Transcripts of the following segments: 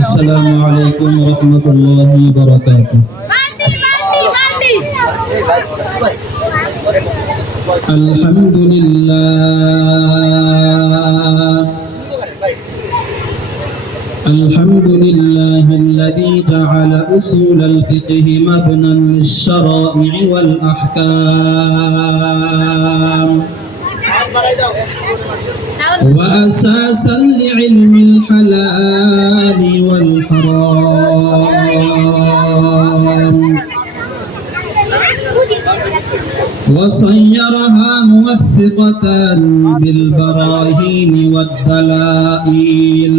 আসসালামু আলাইকুম ওয়া রাহমাতুল্লাহি ওয়া বারাকাতুহু। الذي جعل أصول الفقه مبنى للشرائع والأحكام وأساسا لعلم الحلال والحرام، وصيرها موثقة بالبراهين والدلائل،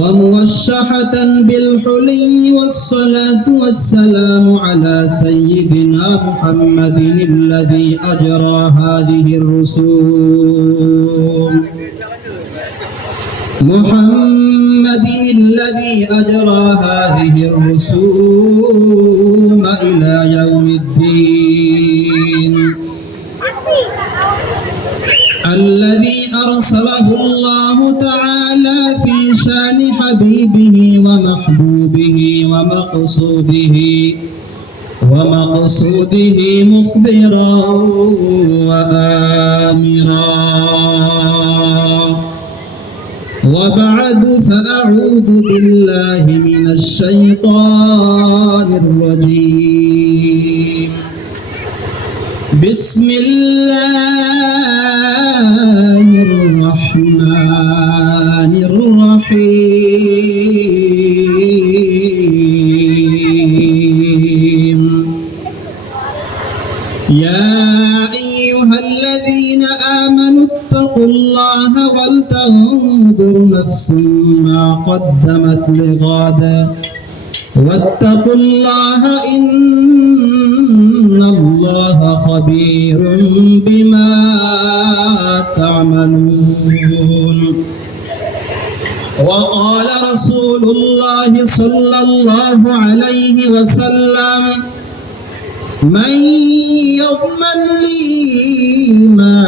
وموشحة بالحلي، والصلاة والسلام على سيدنا محمد الذي أجرى هذه الرسوم، محمد الذي أجرى هذه الرسوم إلى يوم الدين، الذي أرسله الله تعالى في شان حبيبه ومحبوبه ومقصوده مخبرا وآمرا. وبعد، فأعوذ بالله من الشيطان الرجيم. بسم الله الرحمن الرحيم. يا أيها الذين آمنوا اتقوا الله ولتنظر نفس ما قدمت لغد واتقوا الله إن الله خبير بما تعملون. وقال رسول الله صلى الله عليه وسلم: من يضمن لي ما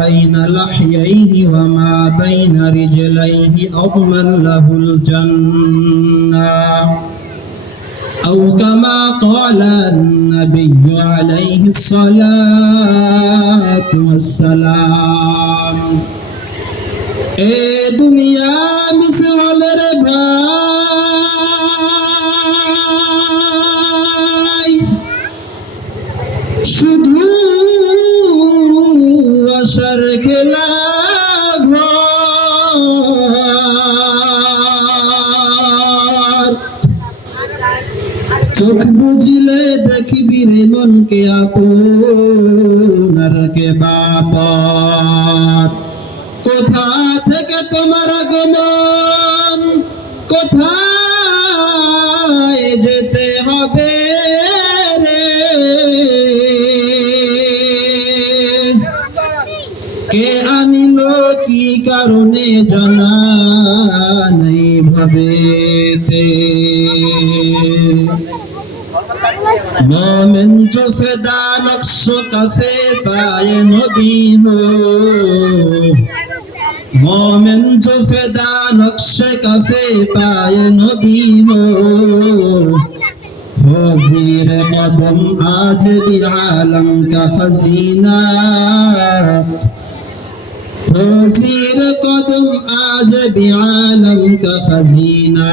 بين لحييه وما بين رجليه أضمن له الجنة، أو كما قال النبي عليه الصلاة والسلام. এ দুনিয়া মিসওয়ালের ভাই, শুধু আশার খেলা ঘর, চোখ বুঝলে দেখবি রে মনকে আপন আর কে বাবার। কোথা থেকে তোমার আগমন, কোথায় যেতে হবে রে, কে আনিল কি কারণে জানা নেই ভাবেতে। मोमिन जो फिदा नक्श कफे पाए नबी हो, मोमिन जो फिदा नक्श कफे पाए नबी हो, ज़ीर कदम आज भी आलम का खजीना, ज़ीर कदम आज भी आलम का खजीना।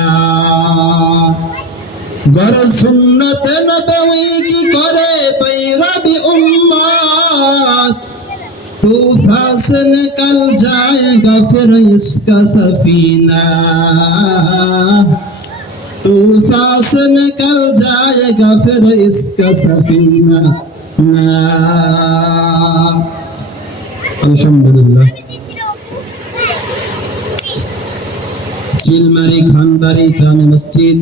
गर सुन्नत नबवी की करे पैरवी उम्मत, तूफान से निकल जाएगा फिर इसका सफीना, तूफान से निकल जाएगा फिर इसका सफीना। अल्हम्दुलिल्लाह। चिलमारी खानबाड़ी जामे मस्जिद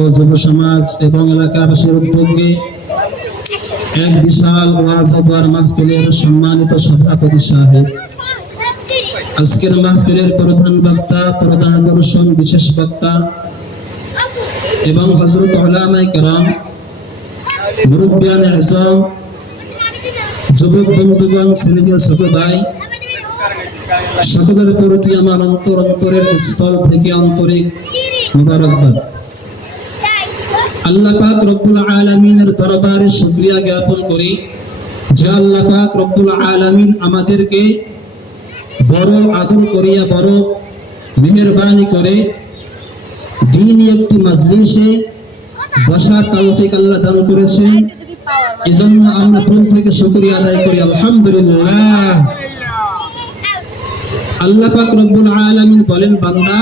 ও যুব সমাজ এবং এলাকাবাসীর উদ্যোগে এক বিশাল ওয়াজ ও দোয়ার মাহফিলের সম্মানিত সভাপতি সাহেব, আজকের মাহফিলের প্রধান বক্তা, প্রধান আকর্ষণ, বিশেষ বক্তা এবং হযরত উলামায়ে কেরাম, মুরব্বিয়ানে আযম, যুবক বন্ধুগণ, স্নেহের ছোট ভাই, সকলের প্রতি আমার অন্তরের স্থল থেকে আন্তরিক মুবারকবাদ। আল্লাহ পাক রব্বুল আলামিনের দরবারে শুকরিয়া জ্ঞাপন করি যে আল্লাহ পাক রব্বুল আলামিন আমাদেরকে বড় আদর করিয়া, বড় মেহেরবানি করে দ্বীনি একটি মাজলিসে বসার তৌফিক আল্লাহ দান করেছেন। এজন্য আমরা দিল থেকে শুকরিয়া আদায় করি, আলহামদুলিল্লাহ। আল্লাহ পাক রব্বুল আলামিন বলেন, বান্দা,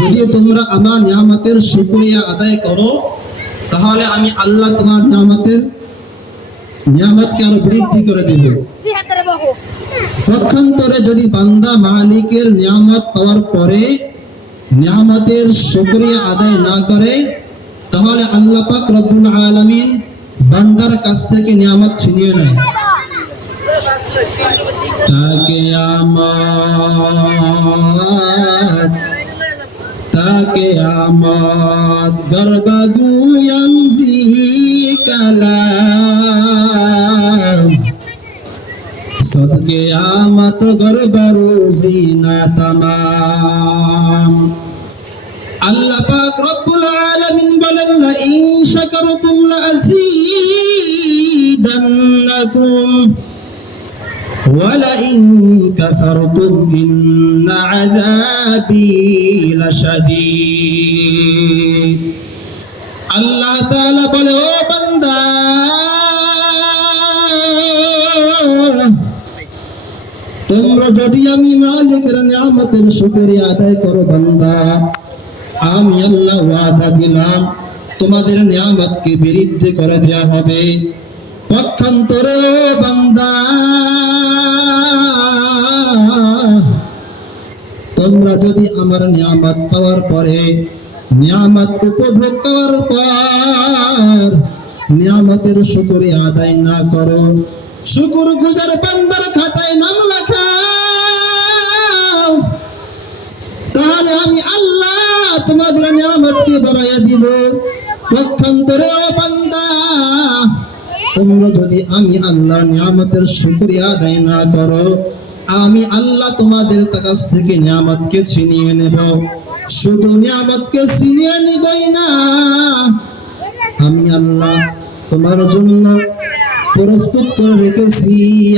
যদি তোমরা আমার নিয়ামতের শুকরিয়া আদায় করো তাহলে আমি আল্লাহ তোমার নিয়ামতকে আরো বৃদ্ধি করে দেব। পক্ষান্তরে যদি বান্দা মালিকের নিয়ামত পাওয়ার পরে নিয়ামতের শুকরিয়া আদায় না করে তাহলে আল্লাহ পাক রব্বুল আলামিন বান্দার কাছ থেকে নিয়ামত ছিনিয়ে নেয়। তাকে আমত গর্বগুয়াম জি কালাম সদকে আমত গর্বরুজি না তামাম। আল্লাহ পাক রব্বুল আলামিন বলেন, লা ইন শাকারতুম লা আযীদান্নাকুম ওয়া লা ইন কাফারতুম ইন্না আযাবি লাশাদীদ। আল্লাহ তাআলা বলে, ও বান্দা, তোমরা যদি আমি মালিকের নিয়ামতের শুকরিয়া আদায় করো বান্দা, আমি আল্লাহ ওয়াদা দিলাম তোমাদের নিয়ামতকে বৃদ্ধি করে দেয়া হবে। পক্ষান্তরে বান্দা, তোমরা যদি আমার নিয়ামত পাওয়ার পরে, নিয়ামত উপভোগ করার পর নিয়ামতের শুকরিয়া আদায় না করো, শুকর গুজার বান্দার খাতায় নাম লেখাও, তাহলে আমি আল্লাহ তোমাদের নিয়ামতকে বাড়াইয়া দিব। পক্ষান্তরে ও বান্দা, তোমরা যদি আমি আল্লাহর নিয়ামতের শুকরিয়া আদায় না করো, আমি আল্লাহ তোমাদের কাছ থেকে নিয়ামতকে ছিনিয়ে নেব। শুধু নিয়ামতকে ছিনিয়ে নিবই না, আমি আল্লাহ তোমার জন্য প্রস্তুত করে রেখেছি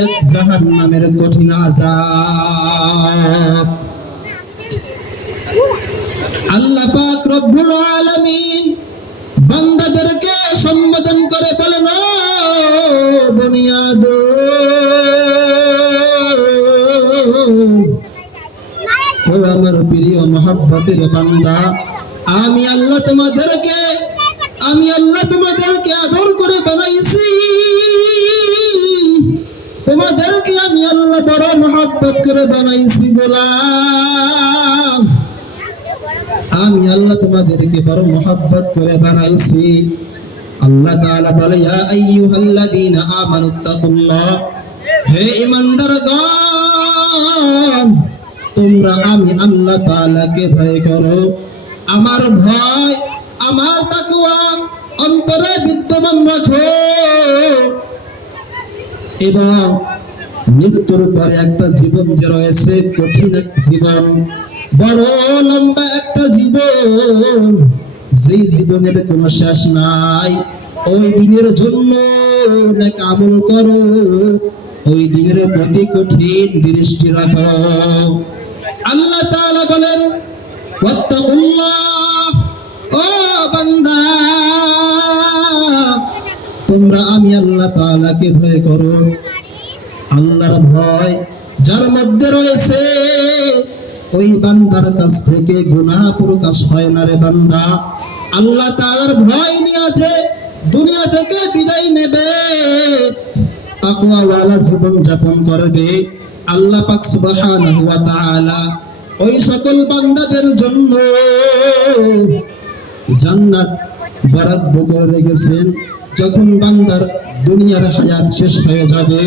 এক জাহান্নামের কঠিন আযাব। আল্লাহ পাক রব্বুল আলামিন বান্দাদেরকে সম্বোধন করে বলেন, ও বুনিয়াদুন, ও আমার প্রিয় মহব্বতের বান্দা, আমি আল্লাহ তোমাদেরকে আদর করে বানাইছি, তোমাদেরকে আমি আল্লাহ বড় মহব্বত করে বানাইছি। গোলাম, আমি আল্লাহ তোমাদেরকে বড় মহব্বত করে বানাইছি। আল্লাহ তাআলা বলে, ইয়া আইয়ুহাল্লাযীনা আমানুত্তাকুল্লাহ, হে ঈমানদারগণ, তোমরা আমি আল্লাহ তাআলাকে ভয় করো। আমার ভয়, আমার তাকওয়া অন্তরে বিদ্যমান রাখো এবং মৃত্যুর পরে একটা জীবন যে রয়েছে, কঠিন এক জীবন, বড় লম্বা একটা জীবন, যেই জীবনের কোনো শেষ নাই, ওই দিনের জন্য নেক আমল করো, ওই দিনের প্রতি কঠিন দৃষ্টি রাখো। আল্লাহ তাআলা বলেন, ওয়াত্তাকুল্লাহ, ও বান্দা, তোমরা আমি আল্লাহ তাআলাকে ভয় করো। আল্লাহর ভয় যার মধ্যে রয়েছে, ওই বান্দার কাছ থেকে গুনাহ প্রকাশ হয় না রে বান্দা। আল্লাহ তাআলার ভয় নিয়ে যে দুনিয়া থেকে বিদায় নেবে, তাকওয়াওয়ালা জীবন যাপন করবে, আল্লাহ পাক সুবহানাহু ওয়া তাআলা ওই সকল বান্দাদের জন্য জান্নাত বরাদ্দ করে রেখেছেন। যখন বান্দার দুনিয়ার হায়াত শেষ হয়ে যাবে,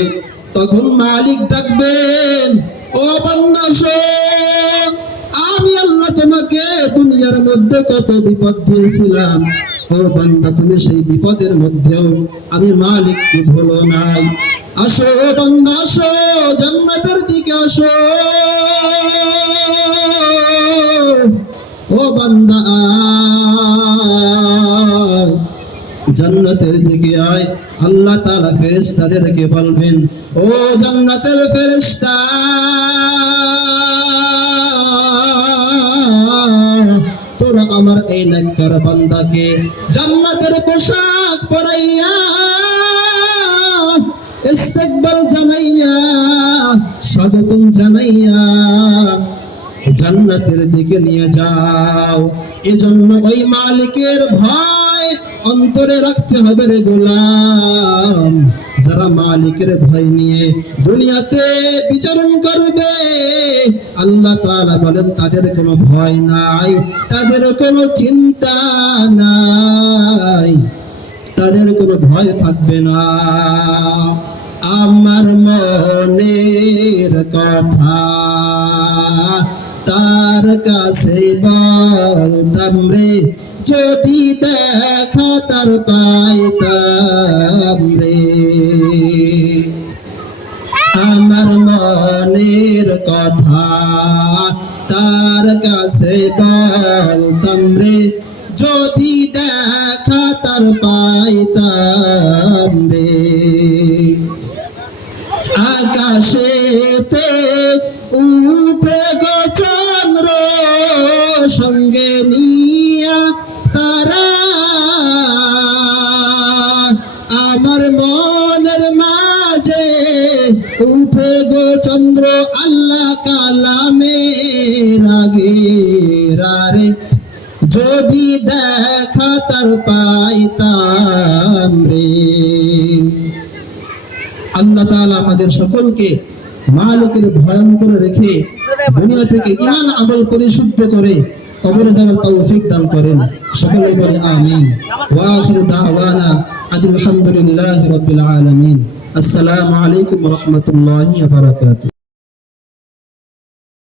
তখন মালিক ডাকবেন, ও বান্দা শোন, আমি আল্লাহ তোমাকে দুনিয়ার মধ্যে কত বিপদ দিয়েছিলাম, ও বান্দা তুমি সেই বিপদের মধ্যেও আমি মালিককে ভুলো নাই। আসো বান্দা আসো, জান্নাতের দিকে আসো। ও বান্দা আয়, জান্নাতের দিকে আয়। আল্লাহ তাআলা ফেরেশতাদেরকে বলবেন, ও জান্নাতের ফেরেশতা, তোরা আমার এই নেককার বান্দাকে জান্নাতের পোশাক পরাইয়া, ইস্তেকবাল জানাইয়া, স্বাগতম জানাইয়া জান্নাতের দিকে নিয়ে যাও। এজন্য ওই মালিকের ভয় অন্তরে রাখতে হবে রে গোলাম। যারা মালিকের ভয় নিয়ে দুনিয়াতে বিচরণ করবে, আল্লাহ তাআলা বলেন তাদের কোনো ভয় নাই, তাদের কোনো চিন্তা নাই, তাদের কোনো ভয় থাকবে না। আমার মনের কথা তার কাছে বলতাম রে, যদি দেখা তার পাইতাম রে। আমার মনের কথা তার কাছে বলতাম রে, যদি দেখা তার পাইতাম রে। আকাশেতে উঠে গো চন্দ্র, সঙ্গে নিয়া তারা, আমার মনের মাঝে উঠে গো চন্দ্র, আল্লাহ কালামের আগে রে, যদি দেখা তার পাইতাম রে। আল্লাহ তাআলা আমাদের সকলকে মালিকের ভয়ঙ্করে রেখে দুনিয়া থেকে ঈমান আমল পরিশুদ্ধ করে কবরে যাওয়ার তৌফিক দান করেন। সকলে বলে আমিন। ওয়া আখিরু দাওয়ানা আলহামদুলিল্লাহি রাব্বিল আলামিন। আসসালামু আলাইকুম ওয়া রাহমাতুল্লাহি ওয়া বারাকাতুহু।